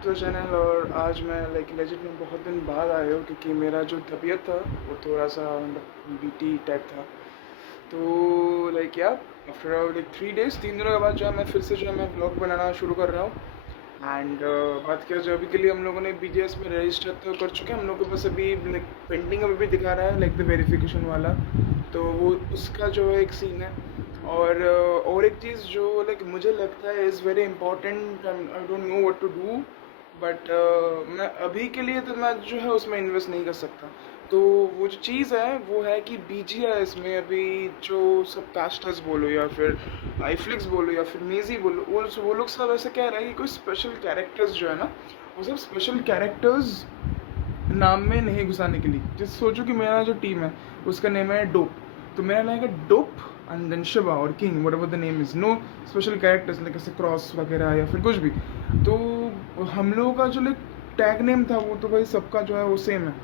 Back to the channel. और आज मैं लेजिट में बहुत दिन बाद आया हूँ क्योंकि मेरा जो तबीयत था वो थोड़ा सा मतलब बीटी टाइप था। तो या आफ्टर 3 डेज़ 3 दिनों के बाद जो है मैं फिर से जो है मैं ब्लॉग बनाना शुरू कर रहा हूँ। एंड बात किया जो अभी के लिए हम लोगों ने BGS में रजिस्टर तो कर चुके हैं। हम लोग के पास अभी पेंडिंग अभी भी दिखा रहा है द वेरिफिकेशन वाला। तो वो उसका जो है एक सीन है। और एक चीज़ जो मुझे लगता है is very important. I don't know what to do, but मैं अभी के लिए तो मैं जो है उसमें इन्वेस्ट नहीं कर सकता। तो वो जो चीज़ है वो है कि BGS में अभी जो सब कास्टर्स बोलो या फिर आईफ्लिक्स बोलो या फिर मेजी बोलो, वो लोग सब ऐसे कह रहे हैं कि कोई स्पेशल कैरेक्टर्स जो है ना, वो सब स्पेशल कैरेक्टर्स नाम में नहीं घुसाने के लिए। जैसे सोचो कि मेरा जो टीम है उसका नेम है डोप, तो मेरा नाम है डोप एंड देन शिवा और king, whatever the name is, no special characters like ऐसे क्रॉस वगैरह या फिर कुछ भी। तो हम लोगों का जो टैग नेम था वो तो भाई सबका जो है वो सेम है।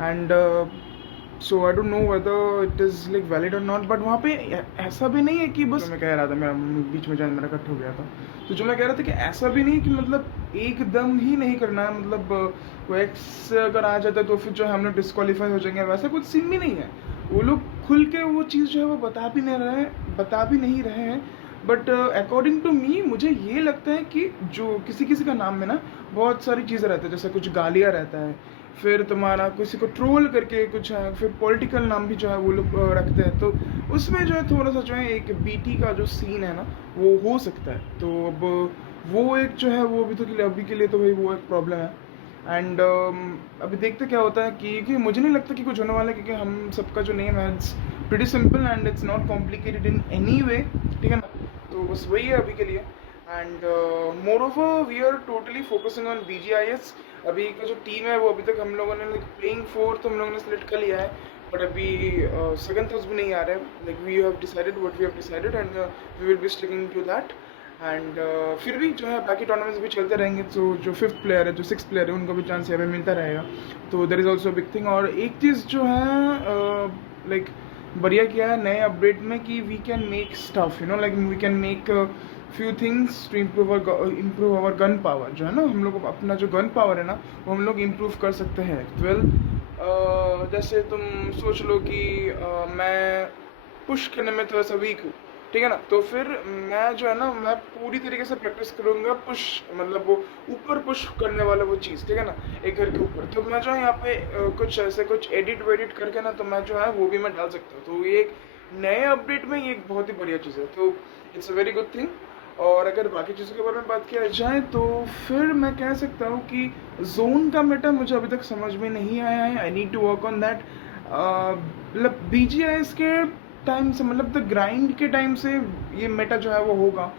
And so I don't know whether it is valid और नॉट, बट वहाँ पे ऐसा भी नहीं है कि बस मैं कह रहा था, मेरा बीच में जान मेरा कट हो गया था। तो जो मैं कह रहा था कि ऐसा भी नहीं कि मतलब एकदम ही नहीं करना है, मतलब वो एक्स अगर आ जाता है तो फिर जो है हम लोग डिस्क्वालीफाई हो जाएंगे, वैसा कुछ सीन भी नहीं है। वो लोग खुल के वो चीज़ जो है वो बता भी नहीं रहे हैं। बट अकॉर्डिंग टू मी मुझे ये लगता है कि जो किसी किसी का नाम में ना बहुत सारी चीज़ें रहती है, जैसे कुछ गालियाँ रहता है, फिर तुम्हारा किसी को ट्रोल करके कुछ है, फिर पॉलिटिकल नाम भी जो है वो लोग रखते हैं। तो उसमें जो है थोड़ा सा जो है एक BT का जो सीन है ना वो हो सकता है। तो अब वो एक जो है वो अभी के लिए तो भाई वो एक प्रॉब्लम है। एंड अभी देखते क्या होता है कि मुझे नहीं लगता कि कुछ होने वाला है, क्योंकि हम सबका जो नेम है it's pretty simple and it's not complicated in any way, ठीक है ना। तो बस वही है अभी के लिए। And moreover we are totally focusing on BGIS। अभी का जो टीम है वो अभी तक हम लोगों ने प्लेइंग 4 तो हम लोगों ने सेलेक्ट कर लिया है, बट अभी सेकंड थॉट्स भी नहीं आ रहे हैं। We have decided what we have decided and we will be sticking to that. And फिर भी जो है बाकी टूर्नामेंट्स भी चलते रहेंगे, तो जो 5th प्लेयर है जो 6th प्लेयर है उनको भी चांस यहाँ पे मिलता रहेगा। तो there is also big thing. और एक चीज़ जो है बढ़िया किया है नए अपडेट में कि we can make stuff, we can make few things to improve our gun power. जो है ना हम लोग अपना जो गन पावर है ना वो हम लोग इम्प्रूव कर सकते हैं। जैसे तुम सोच लो कि मैं पुश करने में थोड़ा सा वीक हूँ, ठीक है ना। तो फिर मैं जो है ना मैं पूरी तरीके से प्रैक्टिस करूँगा पुश, मतलब वो ऊपर पुश करने वाला वो चीज़, ठीक है ना, एक घर के ऊपर। तो मैं जो है यहाँ पे कुछ ऐसे कुछ एडिट वेडिट करके ना तो मैं जो है वो भी मैं डाल सकता हूँ। तो ये एक नए अपडेट में ये एक बहुत ही बढ़िया चीज़ है, तो it's a very good thing. और अगर बाकी चीज़ों के बारे में बात किया जाए तो फिर मैं कह सकता हूँ कि जोन का मेटा मुझे अभी तक समझ में नहीं आया है। I need to work on that. मतलब BGIS के टाइम से, मतलब द ग्राइंड के टाइम से ये मेटा जो है वो होगा।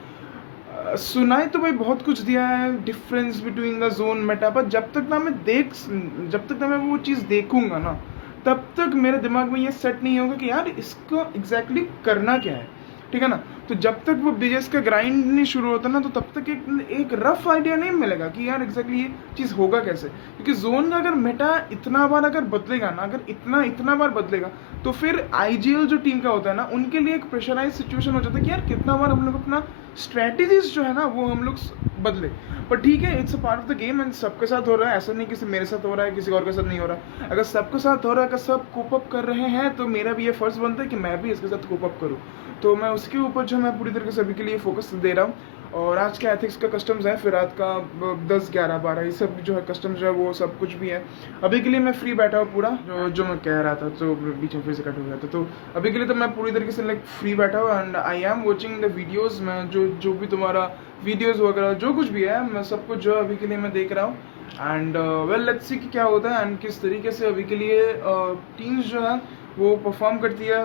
सुनाई तो भाई बहुत कुछ दिया है difference between the zone Meta, पर जब तक ना मैं वो चीज़ देखूंगा ना तब तक मेरे दिमाग में ये सेट नहीं होगा कि यार इसको एग्जैक्टली करना क्या है, ठीक है ना। तो जब तक वो BGS का ग्राइंड नहीं शुरू होता ना तो तब तक एक रफ आइडिया नहीं मिलेगा कि यार एग्जैक्टली ये चीज़ होगा कैसे। क्योंकि जोन का अगर मेटा इतना बार अगर बदलेगा ना, अगर इतना बार बदलेगा तो फिर IGL जो टीम का होता है ना उनके लिए एक प्रेशराइज सिचुएशन हो जाता है कि यार कितना बार हम लोग अपना स्ट्रैटेजीज जो है ना वो हम लोग बदले। पर ठीक है, it's a part of the game and सबके साथ हो रहा है, ऐसा नहीं कि सिर्फ मेरे साथ हो रहा है किसी और के साथ नहीं हो रहा। अगर सबके साथ हो रहा है, अगर सब कोप अप कर रहे हैं तो मेरा भी ये फर्ज बनता है कि मैं भी इसके साथ कोप अप करूँ। तो मैं उसके ऊपर जो मैं पूरी तरीके से अभी के लिए फोकस दे रहा हूँ। और आज का एथिक्स का कस्टम्स है, फिर रात का 10 11 12 ये सब जो है कस्टम्स जो है वो सब कुछ भी है। अभी के लिए मैं फ्री बैठा हूँ पूरा, जो मैं कह रहा था तो बीच में फिर से कट हो गया था। तो अभी के लिए तो मैं पूरी तरीके से फ्री बैठा हूँ and I am watching the videos. मैं जो भी तुम्हारा वीडियोज़ वगैरह जो कुछ भी है मैं सब कुछ जो अभी के लिए मैं देख रहा हूँ। एंड वेल लेट्स सी कि क्या होता है एंड किस तरीके से अभी के लिए टीम्स जो है वो परफॉर्म करती है,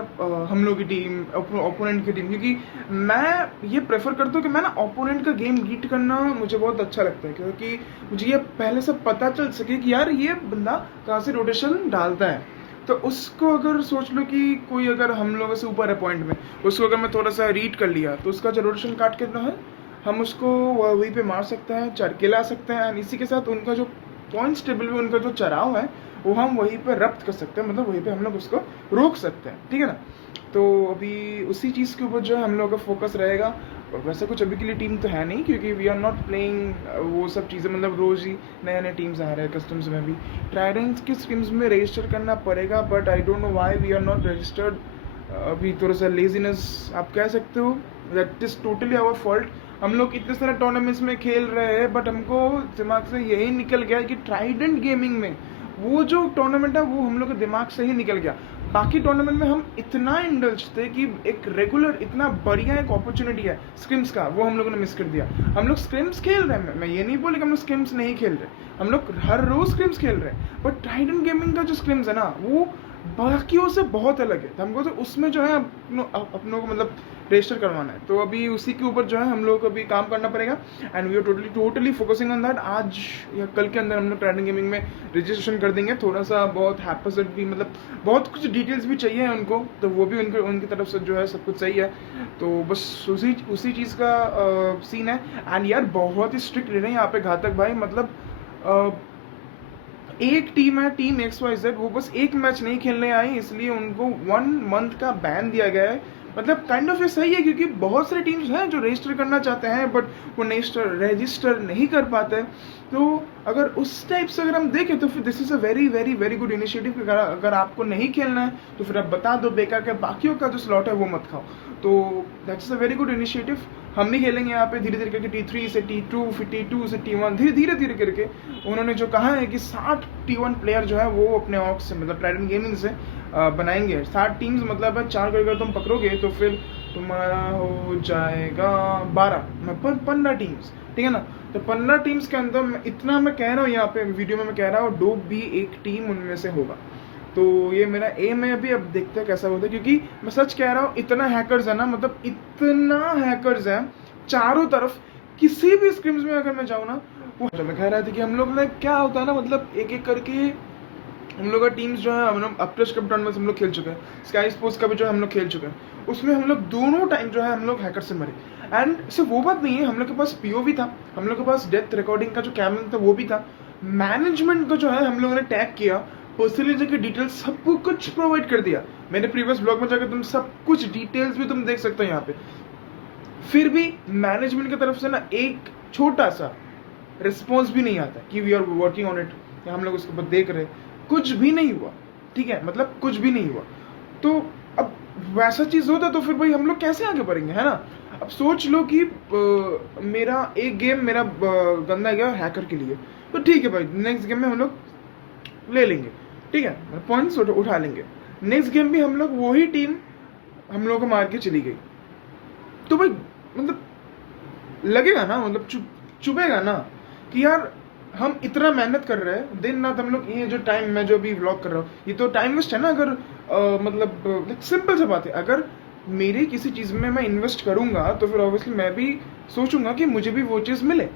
हम लोग की टीम ओपोनेंट की टीम। क्योंकि मैं ये प्रेफर करता हूँ कि मैं ना ओपोनेंट का गेम रीड करना मुझे बहुत अच्छा लगता है, क्योंकि मुझे ये पहले से पता चल सके कि यार ये बंदा कहाँ से रोटेशन डालता है। तो उसको अगर सोच लो कि कोई अगर हम लोगों से ऊपर है पॉइंट में, उसको अगर मैं थोड़ा सा रीड कर लिया तो उसका जो रोटेशन काट के ना है हम उसको वहीं पे मार सकते हैं, चरकेला सकते हैं। एंड इसी के साथ उनका जो पॉइंट्स टेबल में उनका जो चढ़ाव है वो हम वहीं पर रब्त कर सकते हैं, मतलब वहीं पे हम लोग उसको रोक सकते हैं, ठीक है ना। तो अभी उसी चीज़ के ऊपर जो है हम लोगों का फोकस रहेगा। वैसा कुछ अभी के लिए टीम तो है नहीं, क्योंकि वी आर नॉट प्लेइंग वो सब चीज़ें, मतलब रोज़ ही नए नए टीम्स आ रहे हैं कस्टम्स में भी। ट्राइडेंट्स की स्ट्रीम्स में रजिस्टर करना पड़ेगा, but I don't know why we are not registered. अभी थोड़ा सा लेजीनेस आप कह सकते हो, that is totally our fault. हम लोग इतने सारे टूर्नामेंट्स में खेल रहे हैं, बट हमको दिमाग से यही निकल गया कि ट्राइडेंट गेमिंग में वो जो टूर्नामेंट है वो हम लोग के दिमाग से ही निकल गया। बाकी टूर्नामेंट में हम इतना इंडल्ज थे कि एक रेगुलर इतना बढ़िया एक अपॉर्चुनिटी है स्क्रिम्स का, वो हम लोगों ने मिस कर दिया। हम लोग स्क्रिम्स खेल रहे हैं, मैं ये नहीं बोले कि हम लोग स्क्रिम्स नहीं खेल रहे, हम लोग हर रोज स्क्रिम्स खेल रहे हैं, बट ट्राइडेंट गेमिंग का जो स्क्रिम्स है ना वो बाकियों से बहुत अलग है। तो हमको तो उसमें जो है अपनों को मतलब रजिस्टर करवाना है, तो अभी उसी के ऊपर जो है हम लोग को अभी काम करना पड़ेगा, and we are totally focusing on that. आज या कल के अंदर हम लोग ट्राइडेंट गेमिंग में रजिस्ट्रेशन कर देंगे। थोड़ा सा बहुत हैपसेट भी, मतलब बहुत कुछ डिटेल्स भी चाहिए है उनको, तो वो भी उनकी तरफ से जो है सब कुछ सही है। तो बस उसी चीज़ का सीन है। एंड यार बहुत ही स्ट्रिक्ट ले रहे हैं यहाँ पे घातक भाई, मतलब एक टीम है, टीम XYZ, वो बस एक मैच नहीं खेलने आई, इसलिए उनको 1 मंथ का बैन दिया गया है। मतलब काइंड ऑफ ये सही है, क्योंकि बहुत सारे टीम्स हैं जो रजिस्टर करना चाहते हैं, बट वो रजिस्टर नहीं कर पाते। तो अगर उस टाइप से अगर हम देखें तो फिर this is a very very very good initiative. अगर आपको नहीं खेलना है तो फिर आप बता दो, बेकार के बाकियों का जो स्लॉट है वो मत खाओ। तो that's is a very good initiative. हम भी खेलेंगे यहाँ पे धीरे धीरे करके, T3 से T2, फिर T2 से T1, धीरे धीरे करके। उन्होंने जो कहा है कि 60 T1 प्लेयर जो है वो अपने ऑक्स से, मतलब ट्राइडेंट गेमिंग से बनाएंगे। 60 टीम्स, मतलब है 4 करके तुम पकड़ोगे तो फिर तुम्हारा हो जाएगा 15 टीम्स, ठीक है ना। तो 15 टीम्स के अंदर इतना मैं कह रहा हूँ, यहाँ पे वीडियो में मैं कह रहा हूँ, डोप भी एक टीम उनमें से होगा। तो ये मेरा एम है अभी, अब देखते हैं कैसा होता है, क्योंकि मैं सच कह रहा हूँ, इतना हैकर्स है ना, मतलब इतना हैकर्स है चारों तरफ। किसी भी स्क्रिम्स में अगर मैं जाऊँ ना, वो मैं कह रहा था कि हम लोग ने क्या होता है ना, मतलब एक एक करके हम लोग का टीम्स जो है, हम लोग अपटच कप टूर्नामेंट्स हम लोग खेल चुके हैं, स्काई स्पोर्ट्स का भी जो है हम लोग खेल चुके हैं। उसमें हम लोग दोनों टाइम जो है हम लोग हैकर से मरे। एंड सिर्फ वो बात नहीं है, हम लोग के पास POV था, हम लोग के पास डेथ रिकॉर्डिंग का जो कैमरा था वो भी था, मैनेजमेंट को जो है हम लोगों ने टैग किया, पर्सनली की डिटेल्स सब कुछ प्रोवाइड कर दिया। मैंने प्रीवियस ब्लॉग में जाकर तुम सब कुछ डिटेल्स भी तुम देख सकते हो यहाँ पे। फिर भी मैनेजमेंट की तरफ से ना एक छोटा सा रिस्पॉन्स भी नहीं आता कि we are working on it, या हम लोग उसके ऊपर देख रहे, कुछ भी नहीं हुआ, ठीक है, मतलब कुछ भी नहीं हुआ। तो अब वैसा चीज़ होता तो फिर भाई हम लोग कैसे आगे बढ़ेंगे, है ना। अब सोच लो कि मेरा एक गेम मेरा गंदा गया हैकर के लिए, तो ठीक है भाई, नेक्स्ट गेम में हम लोग ले लेंगे, ठीक है, पॉइंट्स उठा लेंगे। नेक्स्ट गेम भी हम लोग वही टीम हम लोग को मार के चली गई, तो भाई मतलब लगेगा ना, मतलब चुभेगा ना कि यार हम इतना मेहनत कर रहे हैं दिन रात, हम लोग ये जो टाइम मैं जो अभी व्लॉग कर रहा हूँ ये तो टाइम वेस्ट है ना। अगर मतलब सिंपल सी बात है, अगर मेरी किसी चीज़ में मैं इन्वेस्ट करूँगा तो फिर ऑब्वियसली मैं भी सोचूंगा कि मुझे भी वो चीज़ मिले,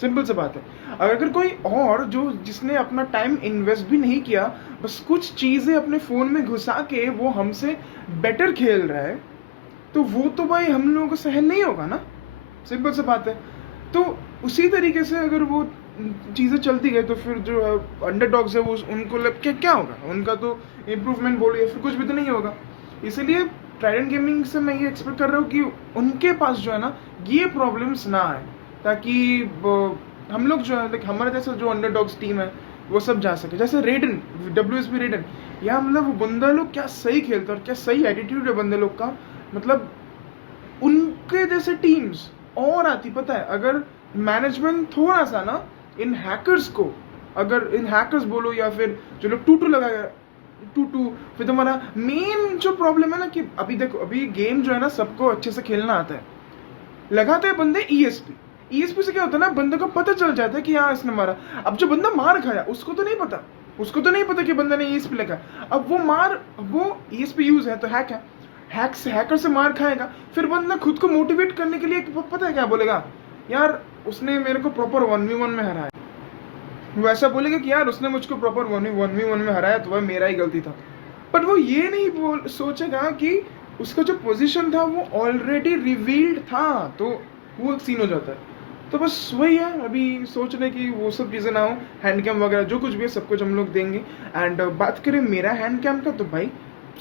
सिंपल सी बात है। अगर कोई और जो जिसने अपना टाइम इन्वेस्ट भी नहीं किया, बस कुछ चीज़ें अपने फ़ोन में घुसा के वो हमसे बेटर खेल रहा है, तो वो तो भाई हम लोगों को सहन नहीं होगा ना, सिंपल सी बात है। तो उसी तरीके से अगर वो चीज़ें चलती गई तो फिर जो अंडरडॉग्स है वो उनको क्या होगा, उनका तो इम्प्रूवमेंट बोलिए फिर कुछ भी तो नहीं होगा। इसलिए ट्राइडेंट गेमिंग से मैं ये एक्सपेक्ट कर रहा हूँ कि उनके पास जो है ना ये प्रॉब्लम्स ना आए, ताकि हम लोग जो है लाइक हमारे जैसा जो अंडरडॉग्स टीम है वो सब जा सके। जैसे रेडन, WSB रेडन, या मतलब वो बंदा लोग क्या सही खेलते हैं और क्या सही एटीट्यूड है बंदे लोग का, मतलब उनके जैसे टीम्स और आती। पता है, अगर मैनेजमेंट थोड़ा सा ना इन हैकर्स को, अगर इन हैकर्स बोलो या फिर जो लोग टू लगाया टू, फिर तुम्हारा मेन जो प्रॉब्लम है ना कि अभी देखो, अभी गेम जो है ना सबको अच्छे से खेलना आता है, लगाते हैं बंदे ESP से क्या होता है ना, बंदे को पता चल जाता है कि हाँ इसने मारा। अब जो बंदा मार खाया उसको तो नहीं पता, कि बंदा ने ESP लगा। अब वो ESP यूज है तो हैक है, हैकर से मार खाएगा, फिर बंदा खुद को मोटिवेट करने के लिए पता है क्या बोलेगा, यार उसने मेरे को प्रॉपर 1v1 में हराया। वो ऐसा बोलेगा कि यार उसने मुझको प्रॉपर 1v1 में हराया तो वह मेरा ही गलती था। बट वो ये नहीं सोचेगा कि उसका जो पोजीशन था वो ऑलरेडी रिवील्ड था, तो वो सीन हो जाता है। तो बस वही है, अभी सोच रहे कि वो सब चीज़ें ना हो, हैंड कैम वगैरह जो कुछ भी है सब कुछ हम लोग देंगे। एंड बात करें मेरा हैंड कैम का, तो भाई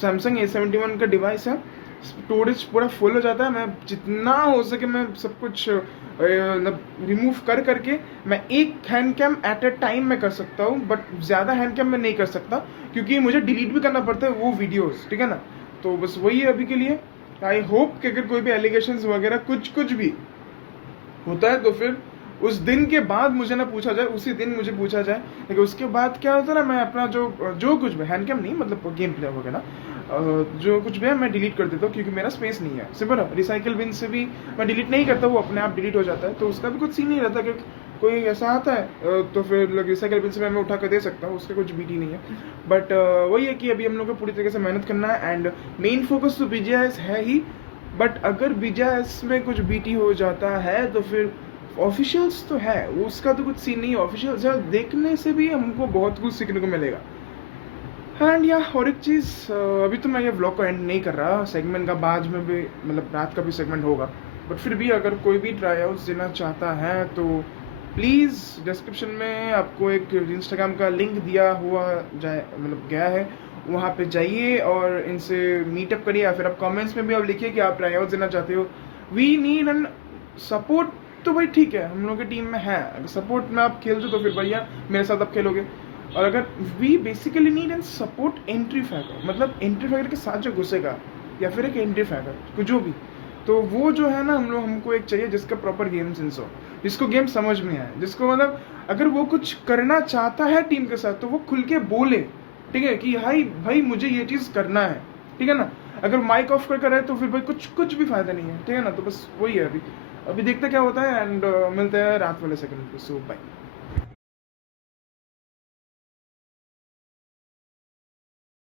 सैमसंग A71 का डिवाइस है, स्टोरेज पूरा फुल हो जाता है। मैं जितना हो सके मैं सब कुछ मतलब रिमूव कर करके मैं एक hand cam at a time में कर सकता हूँ, बट ज़्यादा हैंड कैम में नहीं कर सकता क्योंकि मुझे डिलीट भी करना पड़ता है वो वीडियोस, ठीक है ना। तो बस वही है अभी के लिए। आई होप कि अगर कोई भी एलिगेशंस वगैरह कुछ भी होता है तो फिर उस दिन के बाद मुझे ना पूछा जाए, उसी दिन मुझे पूछा जाए। लेकिन उसके बाद क्या होता है ना, मैं अपना जो कुछ भी हैंड कैम नहीं मतलब गेम प्ले वगैरह जो कुछ भी है मैं डिलीट कर देता हूँ क्योंकि मेरा स्पेस नहीं है। सिंपल है, रिसाइकिल बिन से भी मैं डिलीट नहीं करता, वो अपने आप डिलीट हो जाता है, तो उसका भी कुछ सीन नहीं रहता क्योंकि कोई ऐसा आता है तो फिर रिसाइकिल बिन से मैं उठा कर दे सकता हूँ, उसका कुछ बीटी नहीं है। बट वही है कि अभी हम लोग को पूरी तरीके से मेहनत करना है एंड मेन फोकस तो BGIS है ही। बट अगर BGIS में कुछ बीटी हो जाता है तो फिर ऑफिशियल्स तो है, वो उसका तो कुछ सीन नहीं है। ऑफिशियल्स है, देखने से भी हमको बहुत कुछ सीखने को मिलेगा। एंड या और एक चीज़, अभी तो मैं ये व्लॉग को एंड नहीं कर रहा, सेगमेंट का बाद में भी मतलब रात का भी सेगमेंट होगा, बट फिर भी अगर कोई भी ट्राई आउट्स देना चाहता है तो प्लीज़ डिस्क्रिप्शन में आपको एक इंस्टाग्राम का लिंक दिया हुआ जाए मतलब गया है, वहाँ पे जाइए और इनसे मीटअप करिए, या फिर आप कमेंट्स में भी आप लिखिए कि आप ट्राई आउट्स देना चाहते हो। We need an support. तो भाई ठीक है, हम लोग की टीम में है, अगर सपोर्ट में आप खेलते तो फिर बढ़िया, मेरे साथ आप खेलोगे। और अगर we basically need an support entry fragger, मतलब एंट्री फैगर के साथ जो घुसेगा या फिर एक एंट्री फैगर जो भी, तो वो जो है ना हमको एक चाहिए जिसका प्रॉपर गेम सेंस हो, जिसको गेम समझ में आए, जिसको मतलब अगर वो कुछ करना चाहता है टीम के साथ तो वो खुल के बोले, ठीक है कि हाई भाई मुझे ये चीज़ करना है, ठीक है ना। अगर माइक ऑफ कर करे तो फिर भाई कुछ भी फायदा नहीं है, ठीक है ना। तो बस वही है, अभी देखते क्या होता है एंड मिलते हैं रात वाले सेकंड पे। सो बाय।